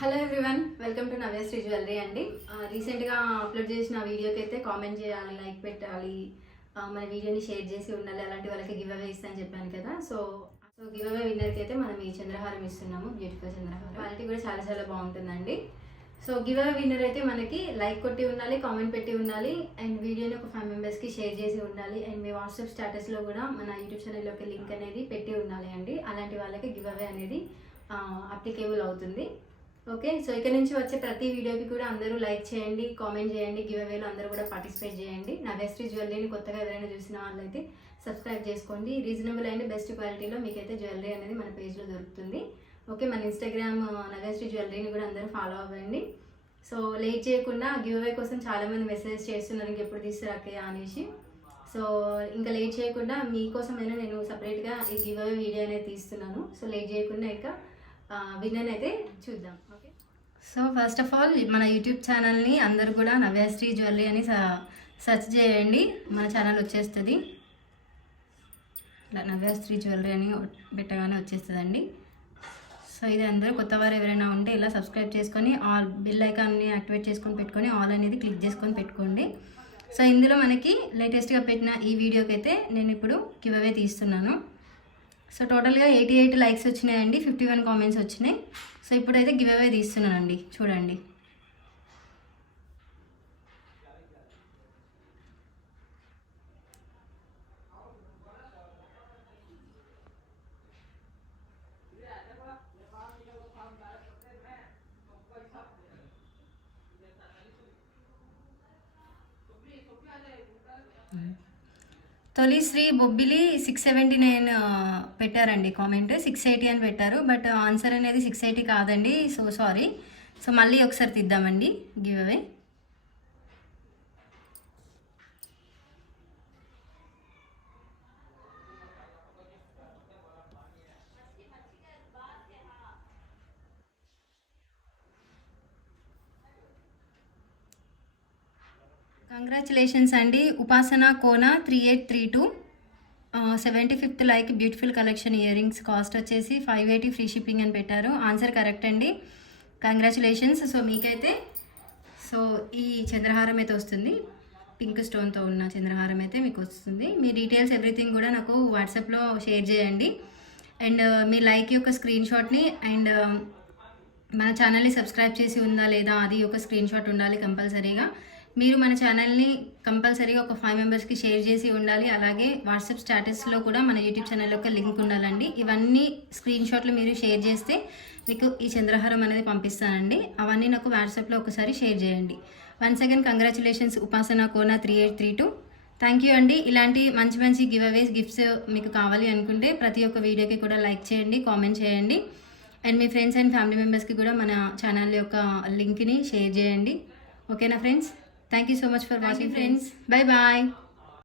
Hello everyone, welcome to Navyasri jewellery అండి. రీసెంట్గా upload చేసిన వీడియోకి అయితే కామెంట్ చేయాలి, లైక్ పెట్టాలి, మన వీడియోని షేర్ చేసి ఉండాలి, అలాంటి వాళ్ళకి గివ్ అవే ఇస్తాను చెప్పాను కదా. సో గివ్ అవే విన్నర్కి అయితే మనం ఈ చంద్రహారం ఇస్తున్నాము. బ్యూటిఫుల్ చంద్రహారం, క్వాలిటీ కూడా చాలా చాలా బాగుంటుందండి. సో గివ్ అవే విన్నర్ అయితే మనకి లైక్ కొట్టి ఉండాలి, కామెంట్ పెట్టి ఉండాలి, అండ్ వీడియోని ఒక 5 మెంబర్స్కి షేర్ చేసి ఉండాలి, అండ్ మీ వాట్సాప్ స్టేటస్లో కూడా మన యూట్యూబ్ ఛానల్లోకి లింక్ అనేది పెట్టి ఉండాలి అండి. అలాంటి వాళ్ళకి గివ్ అవే అనేది అప్లికేబుల్ అవుతుంది. ఓకే, సో ఇక్కడ నుంచి వచ్చే ప్రతి వీడియోకి కూడా అందరూ లైక్ చేయండి, కామెంట్ చేయండి, గివ్ అవేలో అందరూ కూడా పార్టిసిపేట్ చేయండి. నవ్యశ్రీ జ్యువెలరీని కొత్తగా ఎవరైనా చూసిన వాళ్ళైతే సబ్స్క్రైబ్ చేసుకోండి. రీజనబుల్ అండ్ బెస్ట్ క్వాలిటీలో మీకైతే జ్యువెలరీ అనేది మన పేజ్లో దొరుకుతుంది. ఓకే, మన ఇన్స్టాగ్రామ్ నవ్యశ్రీ జ్యువెలరీని కూడా అందరూ ఫాలో అవ్వండి. సో లేట్ చేయకుండా గివ్ అవే కోసం చాలామంది మెసేజ్ చేస్తున్నారు, ఇంకెప్పుడు తీస్తారక్కయ్య అనేసి. సో ఇంకా లేట్ చేయకుండా మీకోసమైనా నేను సపరేట్గా ఈ గివ్ అవే వీడియో అనేది తీస్తున్నాను. సో లేట్ చేయకుండా ఇంకా విన్నర్ అయితే చూద్దాం. Okay, so first of all మన యూట్యూబ్ ఛానల్ని అందరూ కూడా నవ్యశ్రీ జ్యువెలరీ అని సెర్చ్ చేయండి, మన ఛానల్ వచ్చేస్తుంది. ఇలా నవ్యశ్రీ జ్యువెలరీ అని పెట్టగానే వచ్చేస్తుందండి. సో ఇది అందరూ కొత్త వారు ఎవరైనా ఉంటే ఇలా సబ్స్క్రైబ్ చేసుకొని ఆల్ బిల్ ఐకాన్ని యాక్టివేట్ చేసుకొని పెట్టుకొని ఆల్ అనేది క్లిక్ చేసుకొని పెట్టుకోండి. సో ఇందులో మనకి లేటెస్ట్గా పెట్టిన ఈ వీడియోకి అయితే నేను ఇప్పుడు గివ్ అవే తీస్తున్నాను. సో టోటల్గా 88 లైక్స్ వచ్చినాయండి, 51 కామెంట్స్ వచ్చినాయి. సో ఇప్పుడైతే గివ్ అవే తీస్తున్నానండి, చూడండి. తొలి శ్రీ బొబ్బిలి 679 పెట్టారండి కామెంట్. 680 అని పెట్టారు, బట్ ఆన్సర్ అనేది 680 కాదండి. So sorry. సో మళ్ళీ ఒకసారి తీద్దామండి గివ్ అవే. కంగ్రాచులేషన్స్ అండి, ఉపాసన కోన 3832 75th like. Beautiful collection ear rings, cost వచ్చేసి 580, ఫ్రీ షిప్పింగ్ అని పెట్టారు. ఆన్సర్ కరెక్ట్ అండి, కంగ్రాచులేషన్స్. సో మీకైతే సో ఈ చంద్రహారం అయితే వస్తుంది, పింక్ స్టోన్తో ఉన్న చంద్రహారం అయితే మీకు వస్తుంది. మీ డీటెయిల్స్ ఎవ్రీథింగ్ కూడా నాకు వాట్సాప్లో షేర్ చేయండి, అండ్ మీ లైక్ యొక్క స్క్రీన్ షాట్ని అండ్ మన ఛానల్ని సబ్స్క్రైబ్ చేసి ఉందా లేదా అది ఒక స్క్రీన్ షాట్ ఉండాలి కంపల్సరీగా. మీరు మన ఛానల్ని కంపల్సరీగా ఒక 5 మెంబర్స్కి షేర్ చేసి ఉండాలి. అలాగే వాట్సాప్ స్టేటస్లో కూడా మన యూట్యూబ్ ఛానల్ యొక్క లింక్ ఉండాలండి. ఇవన్నీ స్క్రీన్ షాట్లు మీరు షేర్ చేస్తే మీకు ఈ చంద్రహారం అనేది పంపిస్తానండి. అవన్నీ నాకు వాట్సాప్లో ఒకసారి షేర్ చేయండి. వన్స్ అగైన్ కంగ్రాచులేషన్స్ ఉపాసన కోన 3832. థ్యాంక్ యూ అండి. ఇలాంటి మంచి మంచి గివ్ అవేస్ గిఫ్ట్స్ మీకు కావాలి అనుకుంటే ప్రతి ఒక్క వీడియోకి కూడా లైక్ చేయండి, కామెంట్ చేయండి, and me friends and family మెంబర్స్కి కూడా మన ఛానల్ యొక్క లింక్ని షేర్ చేయండి. ఓకేనా friends? Thank you so much for watching, friends. Bye bye.